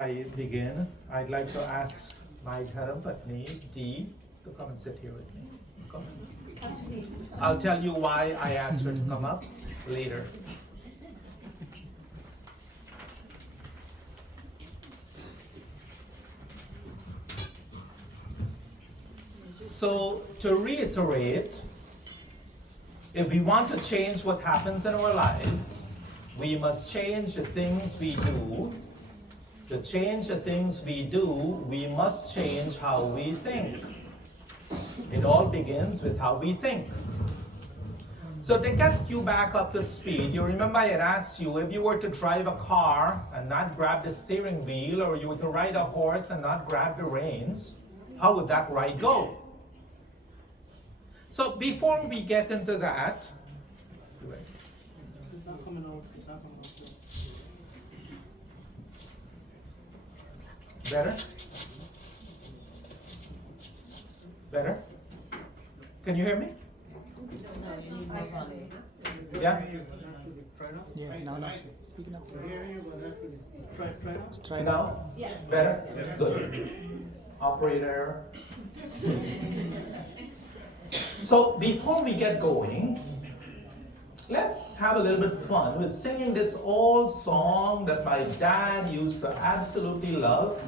I begin, I'd like to ask my Dharam Patni, Dee, to come and sit here with me. Come. I'll tell you why I asked her to come up later. So, to reiterate, if we want to change what happens in our lives, we must change the things we do. To change the things we do, we must change how we think. It all begins with how we think. So to get you back up to speed, you remember I had asked you if you were to drive a car and not grab the steering wheel, or you were to ride a horse and not grab the reins, how would that ride go? So before we get into that, It's not coming out. It's not coming out. better? Better? Can you hear me? Yeah? Yeah, now. Speaking up. Try now. Now? Yes. Better? Good. Operator. So before we get going, let's have a little bit of fun with singing this old song that my dad used to absolutely love.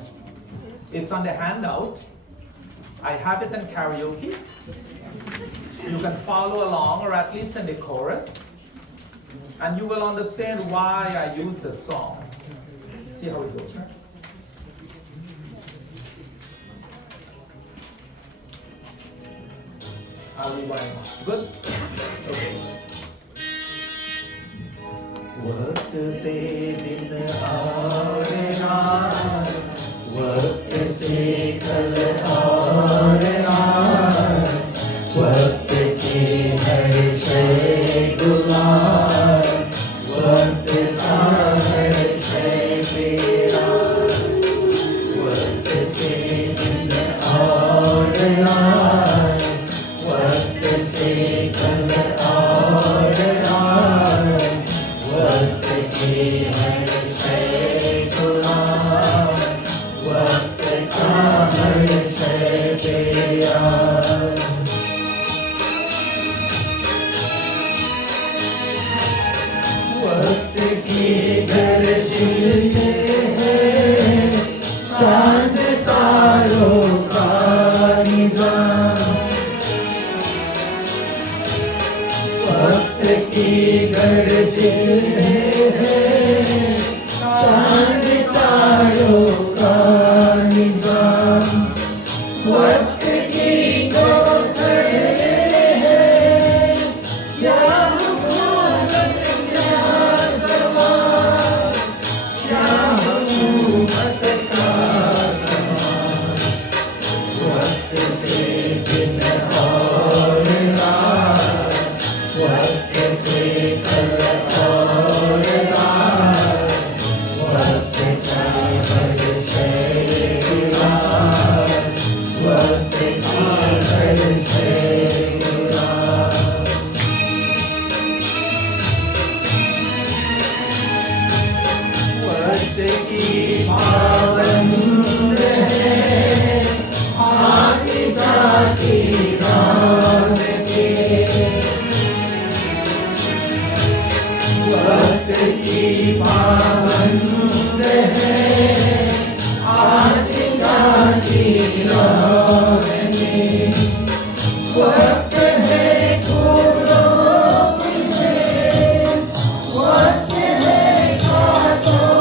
It's on the handout. I have it in karaoke. You can follow along, or at least in the chorus, and you will understand why I use this song. See how it goes, right? I'll rewind. Good? Okay. वक्त से दिन और रात, वक्त से कल और आज, वक्त की हर शय गुलाब, वक्त का हर शय तेरा, वक्त से दिन और रात, वक्त से कल और आज, वक्त की हर शय गुलाब, वक्त का हर शय प्यार। वक्त की गर्दिश से है चांद तारों का निजाम, वक्त की गर्दिश से है चांद तारों का निजाम, वक्त की जो खड़े हैं क्या हुकूमत क्या समाज, क्या हुकूमत का समाज, वक्त से दिन और रात, वक्त से कल और रात, वक्त का हर शय गुलाब, वक्त का हर शय गुलाब। वक्त की पाबंद है आती जाती रात के, वक्त की पाबंद है आती जाती रात में, वक्त है फूलों की शेष, वक्त है कांटों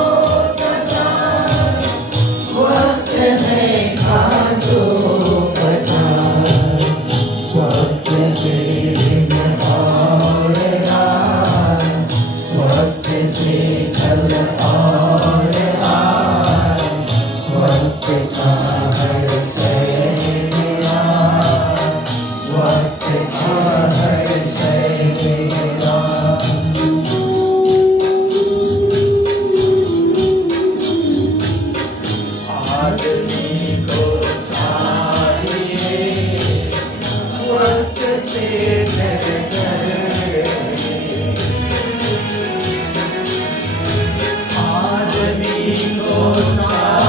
का ताज, वक्त है कांटों का ताज, वक्त से दिन और रात, वक्त से कल और आज, वक्त का हर शय गुलाब, वक्त का हर शय गुलाब। आदमी को चाहिए वक्त से डरकर, आदमी को चाहिए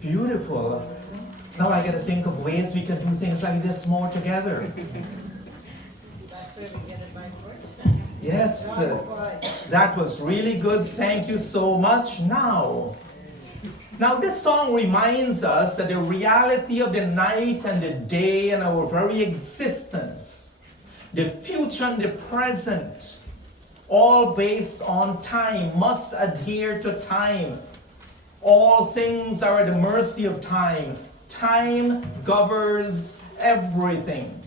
Beautiful. Now I got to think of ways we can do things like this more together. That's where we get it by force. Yes, that was really good. Thank you so much. Now this song reminds us that the reality of the night and the day and our very existence, the future and the present, all based on time, must adhere to time. All things are at the mercy of time. Time governs everything.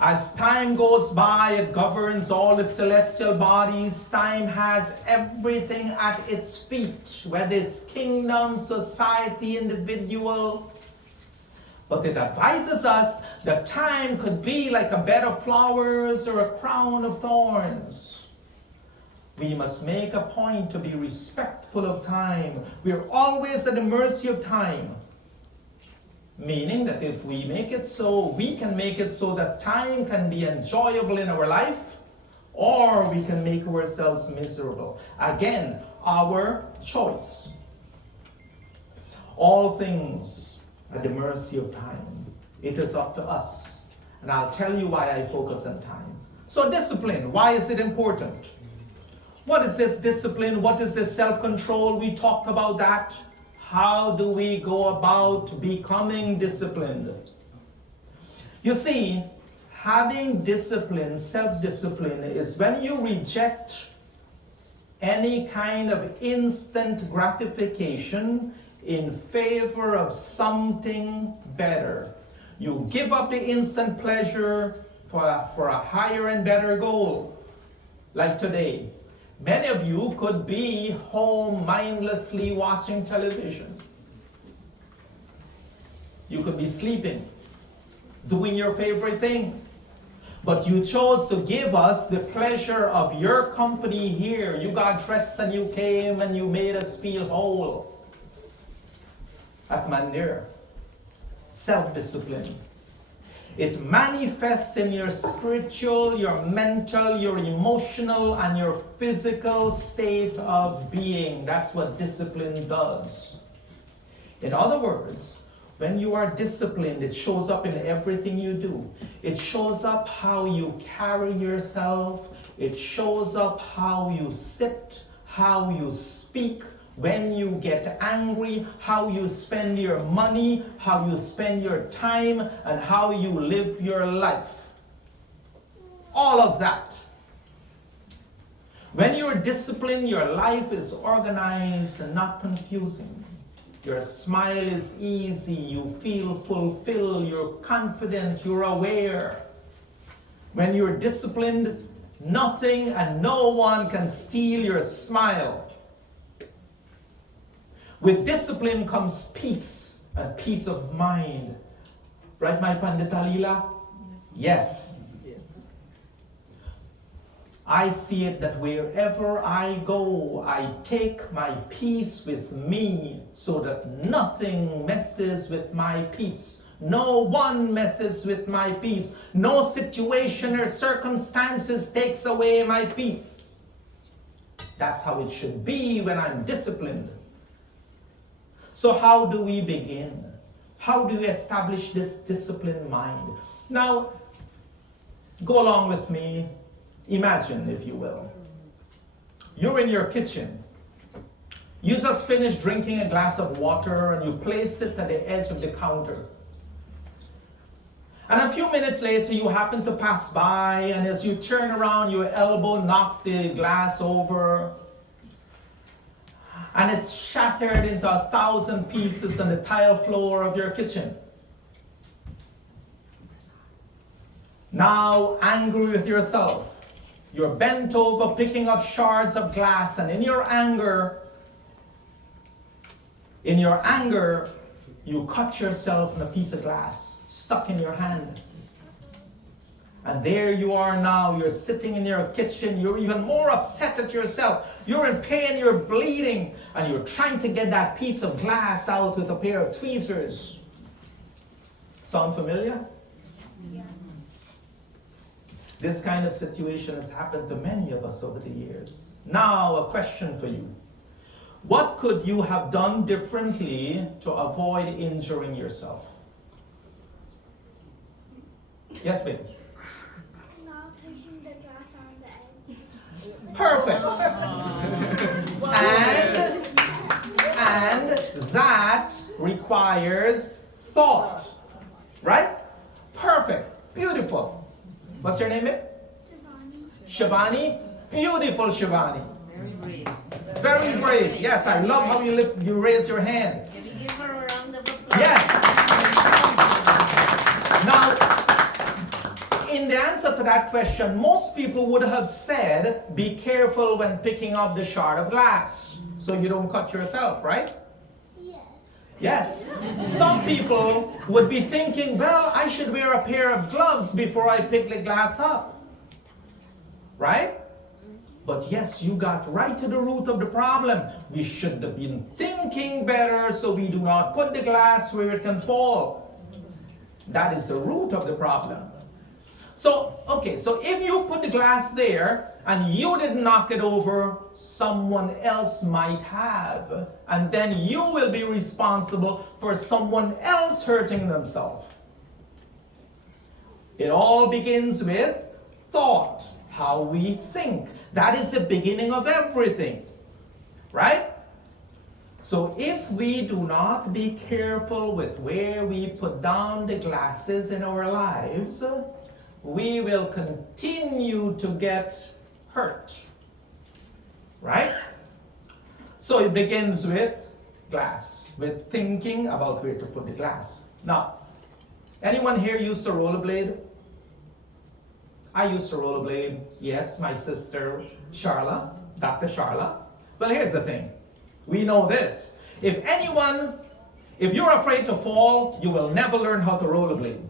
As time goes by, it governs all the celestial bodies. Time has everything at its feet, whether it's kingdom, society, individual. But it advises us that time could be like a bed of flowers or a crown of thorns. We must make a point to be respectful of time. We are always at the mercy of time. Meaning that if we make it so, we can make it so that time can be enjoyable in our life, or we can make ourselves miserable. Again, our choice. All things at the mercy of time. It is up to us. And I'll tell you why I focus on time. So discipline, why is it important? What is this discipline? What is this self-control? We talked about that. How do we go about becoming disciplined? You see, having discipline, self-discipline, is when you reject any kind of instant gratification in favor of something better. You give up the instant pleasure for a higher and better goal. Like today. Many of you could be home mindlessly watching television. You could be sleeping, doing your favorite thing. But you chose to give us the pleasure of your company here. You got dressed and you came and you made us feel whole. At Mandir, self-discipline. It manifests in your spiritual, your mental, your emotional, and your physical state of being. That's what discipline does. In other words, when you are disciplined, it shows up in everything you do. It shows up how you carry yourself. It shows up how you sit, how you speak, when you get angry, how you spend your money, how you spend your time, and how you live your life. All of that. When you're disciplined, your life is organized and not confusing. Your smile is easy, you feel fulfilled, you're confident, you're aware. When you're disciplined, nothing and no one can steal your smile. With discipline comes peace and peace of mind. Right, my Pandita Leela? Yes. I see it that wherever I go, I take my peace with me so that nothing messes with my peace. No one messes with my peace. No situation or circumstances takes away my peace. That's how it should be when I'm disciplined. So how do we begin? How do we establish this disciplined mind? Now, go along with me. Imagine, if you will. You're in your kitchen. You just finished drinking a glass of water and you place it at the edge of the counter. And a few minutes later, you happen to pass by, and as you turn around, your elbow knocked the glass over. And it's shattered into 1,000 pieces on the tile floor of your kitchen. Now, angry with yourself, you're bent over picking up shards of glass, and in your anger, you cut yourself in a piece of glass stuck in your hand. And there you are now, you're sitting in your kitchen, you're even more upset at yourself. You're in pain, you're bleeding, and you're trying to get that piece of glass out with a pair of tweezers. Sound familiar? Yes. This kind of situation has happened to many of us over the years. Now, a question for you. What could you have done differently to avoid injuring yourself? Yes, babe. Not touching the grass on the edge. Perfect. And that requires thought. Right? Perfect. Beautiful. What's your name, babe? Shivani. Shivani? Beautiful, Shivani. Very brave. Very brave. Yes, I love how you raise your hand. Can we give her a round of applause? Yes. Now, in the answer to that question, most people would have said, be careful when picking up the shard of glass so you don't cut yourself, right? Yes. Yes. Some people would be thinking, well, I should wear a pair of gloves before I pick the glass up. Right? But yes, you got right to the root of the problem. We should have been thinking better so we do not put the glass where it can fall. That is the root of the problem. So, okay, so if you put the glass there and you didn't knock it over, someone else might have. And then you will be responsible for someone else hurting themselves. It all begins with thought, how we think. That is the beginning of everything, right? So if we do not be careful with where we put down the glasses in our lives, we will continue to get hurt, right? So it begins with glass, with thinking about where to put the glass. Now, anyone here used to rollerblade? I used to rollerblade. Yes, my sister Charla, Dr. Charla. Well, here's the thing. We know this. If you're afraid to fall, you will never learn how to rollerblade.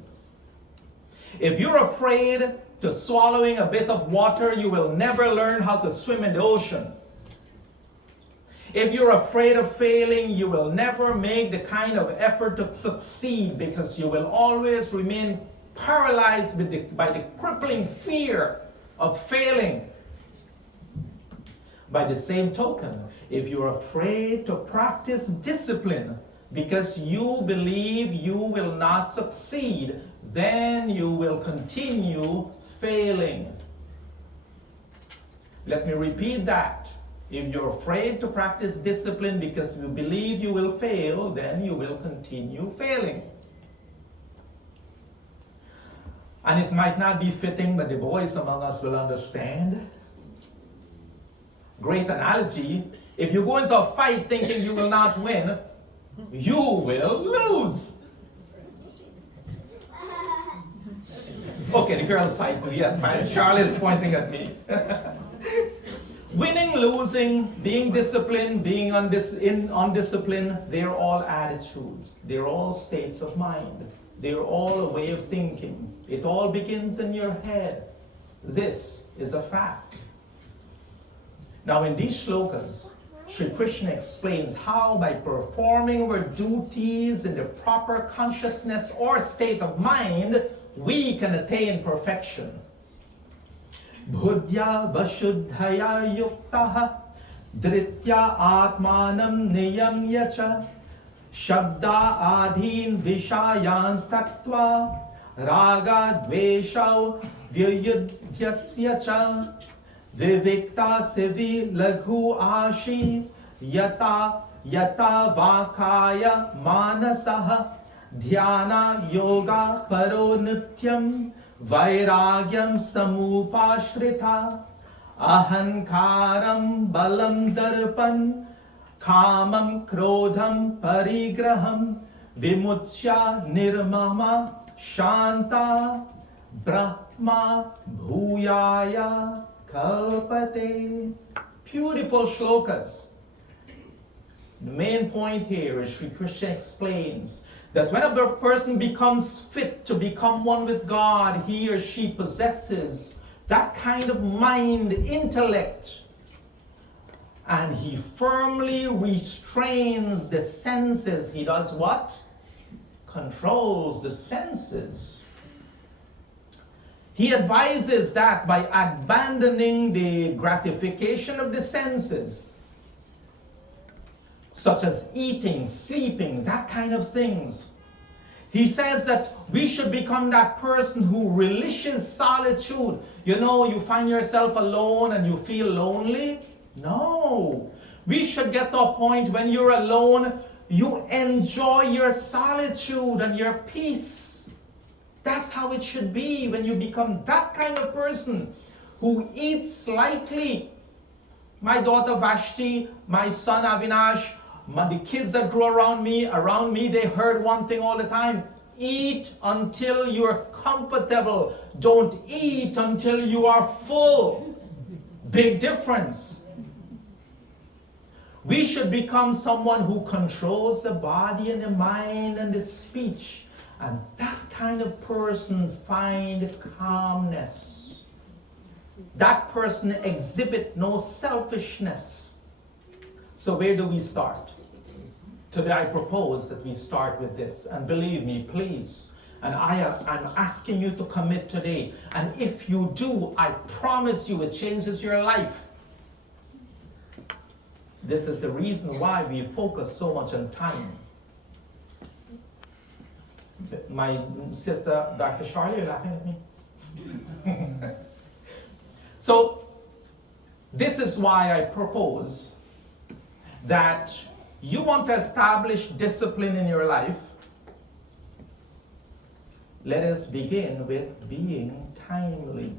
If you're afraid to swallowing a bit of water, you will never learn how to swim in the ocean. If you're afraid of failing, you will never make the kind of effort to succeed because you will always remain paralyzed by the crippling fear of failing. By the same token, if you're afraid to practice discipline because you believe you will not succeed, then you will continue failing. Let me repeat that. If you're afraid to practice discipline because you believe you will fail, then you will continue failing. And it might not be fitting, but the boys among us will understand. Great analogy. If you go into a fight thinking you will not win, you will lose. Okay, the girls fight too. Yes, my Charlotte is pointing at me. Winning, losing, being disciplined, being undisciplined, they're all attitudes. They're all states of mind. They're all a way of thinking. It all begins in your head. This is a fact. Now in these shlokas, Sri Krishna explains how by performing our duties in the proper consciousness or state of mind, we can attain perfection. Bhudya vashuddhaya yuktaha dritya atmanam niyamya cha shabda adhin vishayans taktva raga dveshau vyayudhyasya cha vivikta sivi laghu ashi yata vakaya manasaha dhyana yoga paro nityam vairagyam samupashrita ahankaram balam darpan kamam krodham parigraham vimuchya nirmama shanta brahma bhuyaya kalpate. Beautiful shlokas. The main point here is Sri Krishna explains that when a person becomes fit to become one with God, he or she possesses that kind of mind, intellect, and he firmly restrains the senses. He does what? Controls the senses. He advises that by abandoning the gratification of the senses, such as eating, sleeping, that kind of things. He says that we should become that person who relishes solitude. You know, you find yourself alone and you feel lonely. No. We should get to a point when you're alone, you enjoy your solitude and your peace. That's how it should be when you become that kind of person who eats lightly. My daughter Vashti, my son Avinash, the kids that grew around me, they heard one thing all the time. Eat until you're comfortable. Don't eat until you are full. Big difference. We should become someone who controls the body and the mind and the speech. And that kind of person find calmness. That person exhibit no selfishness. So where do we start? Today I propose that we start with this. And believe me, please, and I'm asking you to commit today. And if you do, I promise you it changes your life. This is the reason why we focus so much on time. My sister, Dr. Charlie, you're laughing at me? So, this is why I propose that you want to establish discipline in your life. Let us begin with being timely.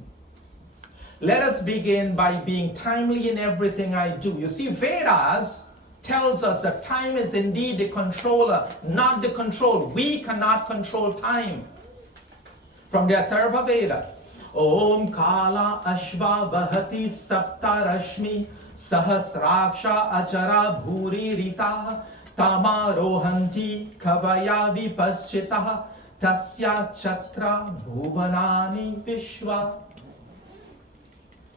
Let us begin by being timely in everything I do. You see, Vedas tells us that time is indeed the controller, not the control. We cannot control time. From the Atharva Veda, Om Kala Ashva Bahati Sapta Rashmi Sahasraksha Achara Bhuri Rita Tama Rohanti Kavaya Vipaschita Tasya Chakra Bhuvanani Vishwa.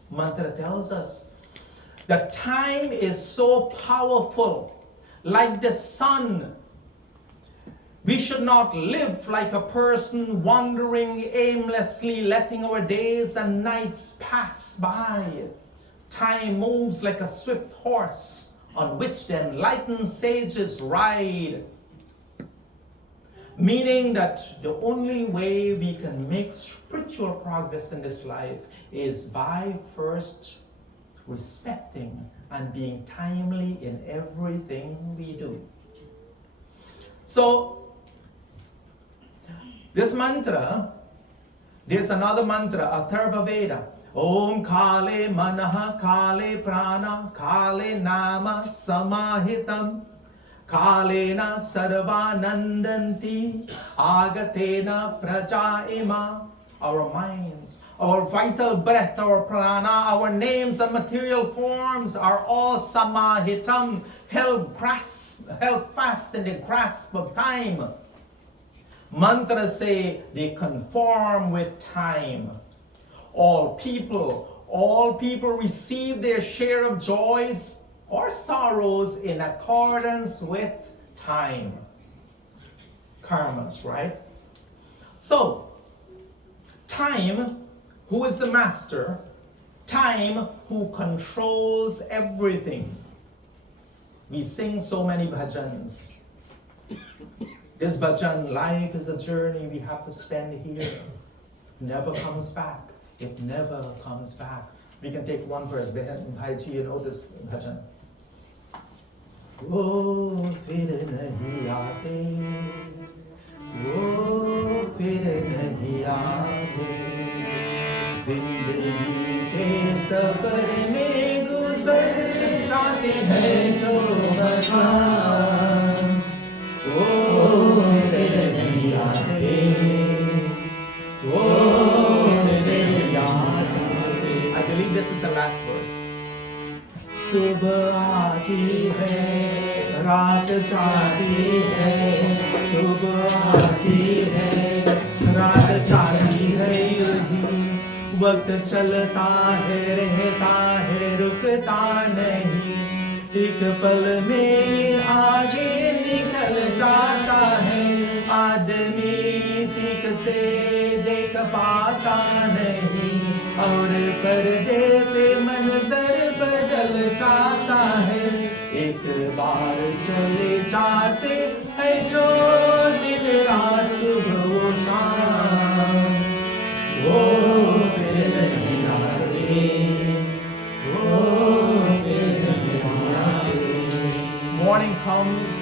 Mantra tells us that time is so powerful, like the sun. We should not live like a person wandering aimlessly, letting our days and nights pass by. Time moves like a swift horse on which the enlightened sages ride. Meaning that the only way we can make spiritual progress in this life is by first respecting and being timely in everything we do. So, this mantra, there's another mantra, Atharva Veda. Om Kale Manaha Kale Prana Kale Nama Samahitam Kalena Sarvanandanti Agatena Praja Ima. Our minds, our vital breath, our prana, our names and material forms are all samahitam, held fast in the grasp of time. Mantras say they conform with time. All people receive their share of joys or sorrows in accordance with time. Karmas, right? So, time, who is the master? Time, who controls everything. We sing so many bhajans. This bhajan, life is a journey we have to spend here. Never comes back. It never comes back. We can take one verse. Bhaiji, you know this bhajan. Oh, fir nahi aate. Oh, fir nahi aate. Zindagi ke safar mein guzar jate hain jo bhajan. Oh, fir nahi aate. Oh, fir nahi aate. I believe this is the last verse. सुबह आती है रात जाती है सुबह आती है रात जाती है यही वक्त चलता है रहता है रुकता नहीं एक पल में आगे निकल जाता है आदमी ठीक से देख पाता नहीं और पर्दे पे मंजर बदल जाता है एक बार चले जाते हैं जो दिन रात सुबह वो शाम, वो फिर नहीं आते, वो फिर नहीं आते. Morning comes,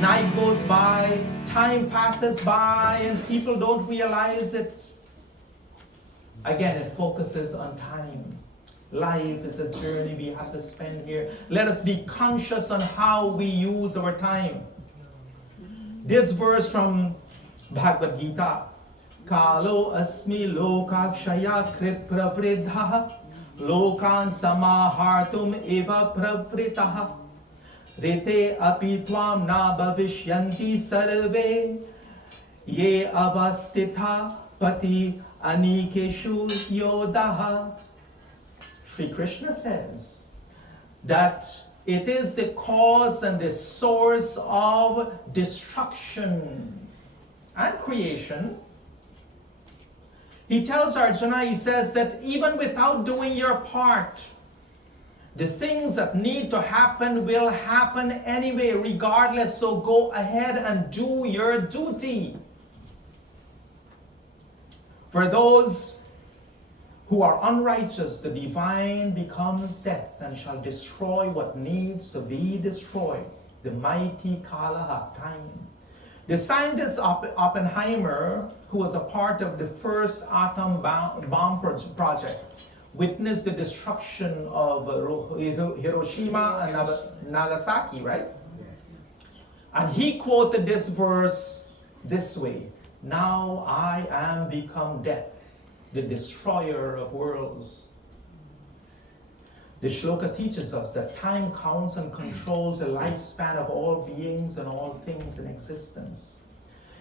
night goes by, time passes by, and people don't realize it. Again, it focuses on time. Life is a journey we have to spend here. Let us be conscious on how we use our time. This verse from Bhagavad Gita. Kalo asmi lokakshaya krit pravridha lokan samahartum eva pravritaha rite api tvam na bhavishyanti sarve ye avastitha pati anikeshu yodaha. Sri Krishna says that it is the cause and the source of destruction and creation. He tells Arjuna, he says that even without doing your part, the things that need to happen will happen anyway, regardless. So go ahead and do your duty. For those who are unrighteous, the divine becomes death and shall destroy what needs to be destroyed. The mighty Kalaha, time. The scientist Oppenheimer, who was a part of the first atom bomb project, witnessed the destruction of Hiroshima and Nagasaki, right? And he quoted this verse this way: "Now I am become death, the destroyer of worlds." The shloka teaches us that time counts and controls the lifespan of all beings and all things in existence.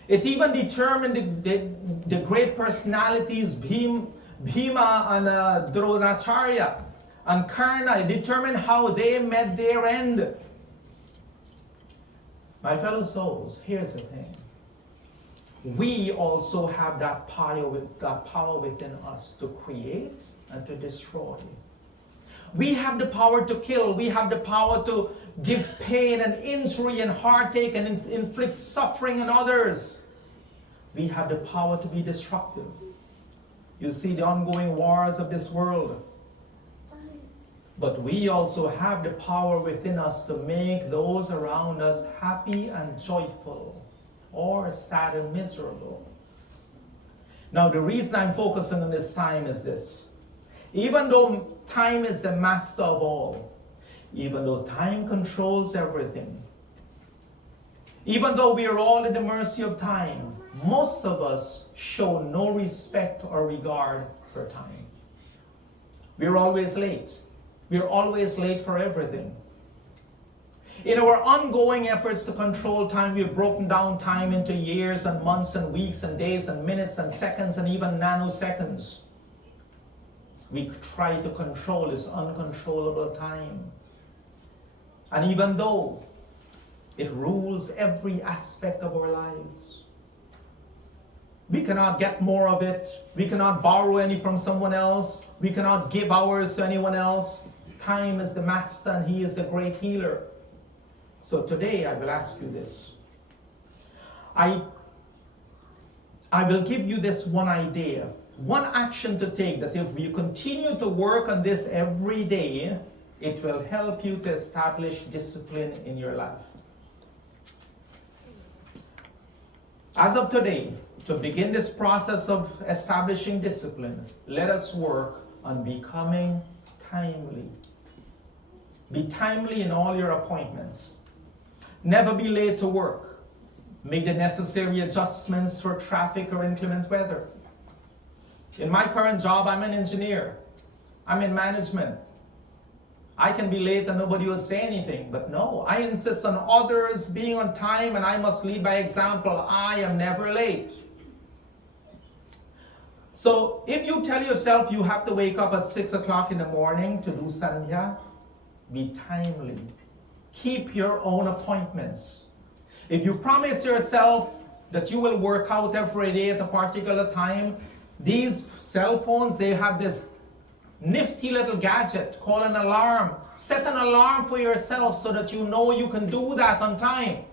It even determined the great personalities, Bhima and Dronacharya and Karna. It determined how they met their end. My fellow souls, here's the thing. We also have that power within us to create and to destroy. We have the power to kill. We have the power to give pain and injury and heartache and inflict suffering on others. We have the power to be destructive. You see the ongoing wars of this world. But we also have the power within us to make those around us happy and joyful, or sad and miserable. Now, the reason I'm focusing on this time is this. Even though time is the master of all, even though time controls everything, even though we are all at the mercy of time, most of us show no respect or regard for time. We're always late. We're always late for everything. In our ongoing efforts to control time, we've broken down time into years and months and weeks and days and minutes and seconds and even nanoseconds. We try to control this uncontrollable time. And even though it rules every aspect of our lives, we cannot get more of it. We cannot borrow any from someone else. We cannot give ours to anyone else. Time is the master and he is the great healer. So today I will ask you this. I will give you this one idea, one action to take, that if you continue to work on this every day, it will help you to establish discipline in your life. As of today, to begin this process of establishing discipline, let us work on becoming timely. Be timely in all your appointments. Never be late to work. Make the necessary adjustments for traffic or inclement weather. In my current job, I'm an engineer. I'm in management. I can be late and nobody would say anything, but no, I insist on others being on time and I must lead by example. I am never late. So if you tell yourself you have to wake up at 6 o'clock in the morning to do sandhya, be timely. Keep your own appointments. If you promise yourself that you will work out every day at a particular time, these cell phones, they have this nifty little gadget called an alarm. Set an alarm for yourself so that you know you can do that on time.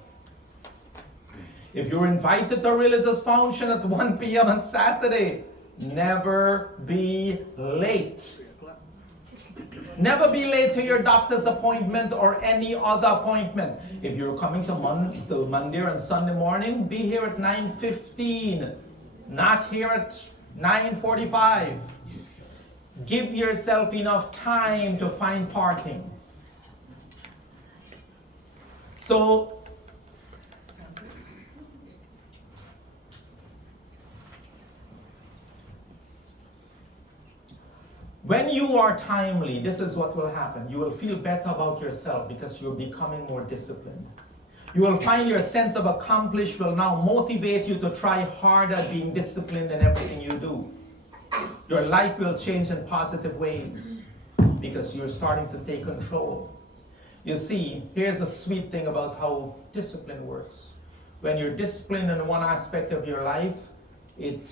If you're invited to a religious function at 1 p.m. on Saturday, never be late. Never be late to your doctor's appointment or any other appointment. If you're coming to Monday and Sunday morning, be here at 9:15, not here at 9:45. Give yourself enough time to find parking. So, when you are timely, this is what will happen. You will feel better about yourself because you're becoming more disciplined. You will find your sense of accomplishment will now motivate you to try harder at being disciplined in everything you do. Your life will change in positive ways because you're starting to take control. You see, here's a sweet thing about how discipline works. When you're disciplined in one aspect of your life, it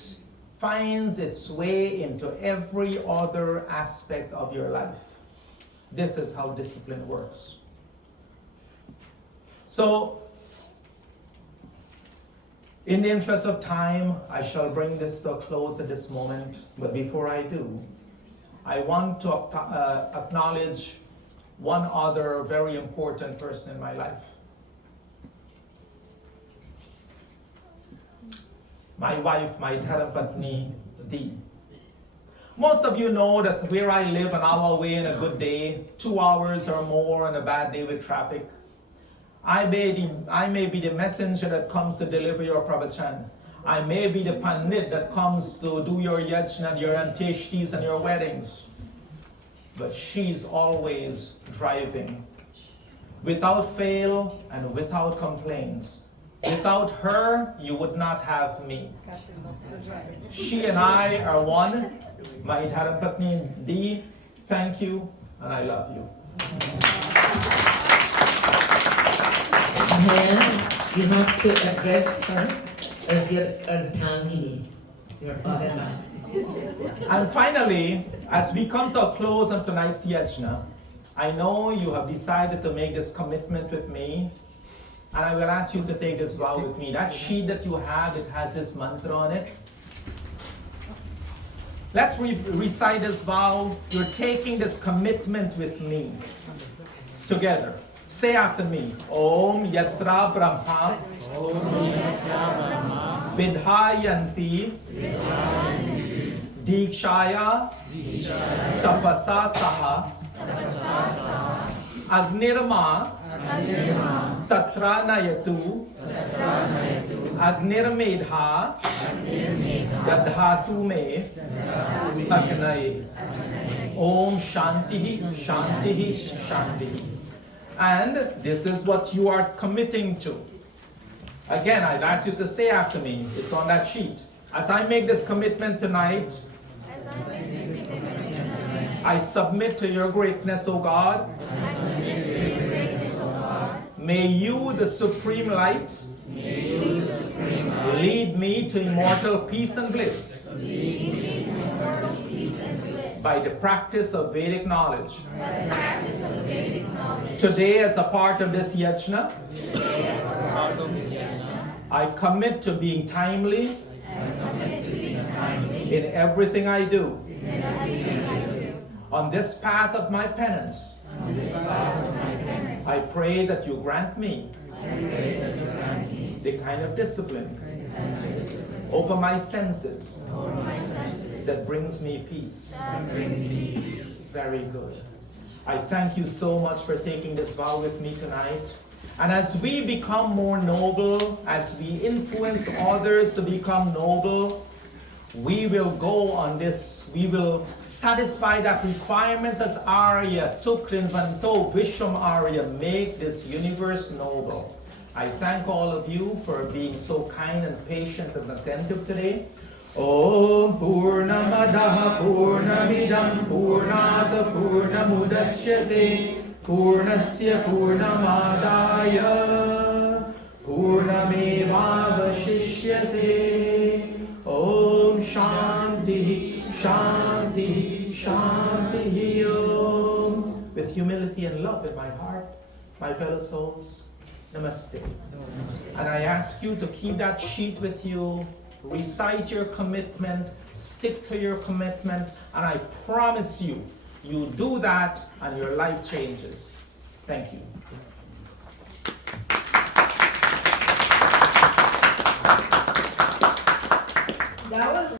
finds its way into every other aspect of your life. This is how discipline works. So, in the interest of time, I shall bring this to a close at this moment. But before I do, I want to acknowledge one other very important person in my life. My wife, my Dharapatni, Dee. Most of you know that where I live, an hour away in a good day, 2 hours or more on a bad day with traffic, I may be the messenger that comes to deliver your pravachan. I may be the pandit that comes to do your yajna, your anteshtis, and your weddings. But she's always driving, without fail and without complaints. Without her, you would not have me. That's right. She and I are one. My Dharapatni Dee, thank you, and I love you. And you have to address her as your Ardhanini, your Bhagavad. And finally, as we come to a close of tonight's Yajna, I know you have decided to make this commitment with me, and I will ask you to take this vow with me. That sheet that you have, it has this mantra on it. Let's recite this vow. You're taking this commitment with me together. Say after me. Om Yatra Brahma Vidhayanti Dikshaya Tapasa Saha Agnirma Tatra Nayatu Agnirmedha Dadhatu Me Agnay. Om Shanti Shanti Shanti. And this is what you are committing to. Again, I've asked you to say after me. It's on that sheet. As I make this commitment tonight, I submit to your greatness, O God. May you, the supreme light, lead me to immortal peace and bliss by the practice of Vedic knowledge. Today, as a part of this yajna, I commit to being timely in everything I do. On this path of my penance, I pray that you grant me the kind of discipline over my senses that brings me peace. Very good. I thank you so much for taking this vow with me tonight. And as we become more noble, as we influence others to become noble, we will go on this, we will satisfy that requirement as Arya took Rinvanto Vishwam Arya, make this universe noble. I thank all of you for being so kind and patient and attentive today. Om Purnamadaha Purnamidam Purnata Purnamudachyate Purnasya Purnamadaya Purnamevavashishyate. Om Shanti Shanti Shanti. unity and love in my heart. My fellow souls, namaste. And I ask you to keep that sheet with you, recite your commitment, stick to your commitment, and I promise you, you do that and your life changes. Thank you. That was